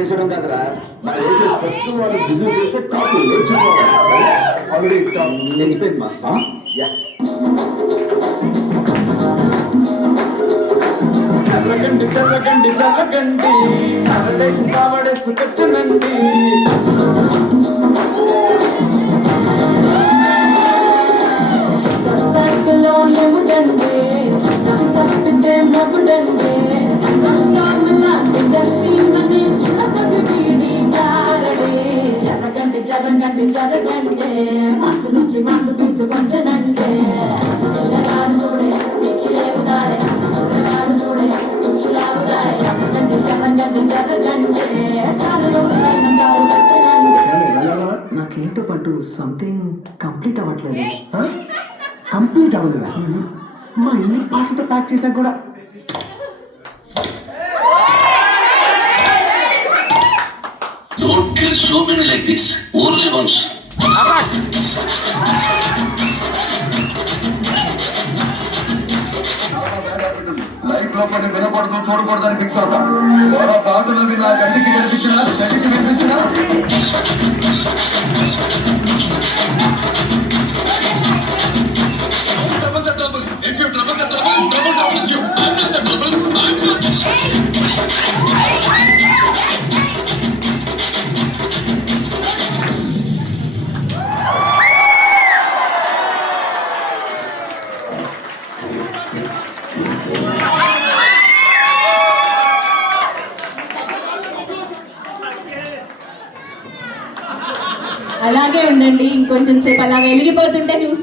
వేసడం కాదురా, మనం వేసే స్టెప్స్ వాళ్ళు బిజినెస్ చేస్తే టాప్ నేర్చుకోవాలి. ఆల్రెడీ టాప్ నేర్చిపోయింది మా. యా చల్లగండి చల్లగండి చల్లగండి కావడేసి కావడేసి కూర్చునండి. తప్పితే మొగుడండి జరగండి జరగండి జరగండి మనసు నుంచి మనసు పీసు కొంచనంటే పిల్లగాడు చూడే ఇచ్చిలేగుతాడే పిల్లగాడు చూడే రుచులాగుతాడే జరగండి జరగండి జరగండి నాకేంటో పట్టు సంథింగ్ కంప్లీట్ అవ్వట్లేదు. కంప్లీట్ అవ్వలేదా? మా ఇన్ని పాటలతో ప్యాక్ చేశాక కూడా Don't kill so many like this. Only once. Life లో కొన్ని వినకూడదు చూడకూడదని ఫిక్స్ అవుతా. త్వర పాటలు నా గంటికి కనిపించిన చెట్టుకి వినిపించిన అలాగే ఉండండి, ఇంకొంచెం సేపు అలా వెలిగిపోతుంటే చూస్తే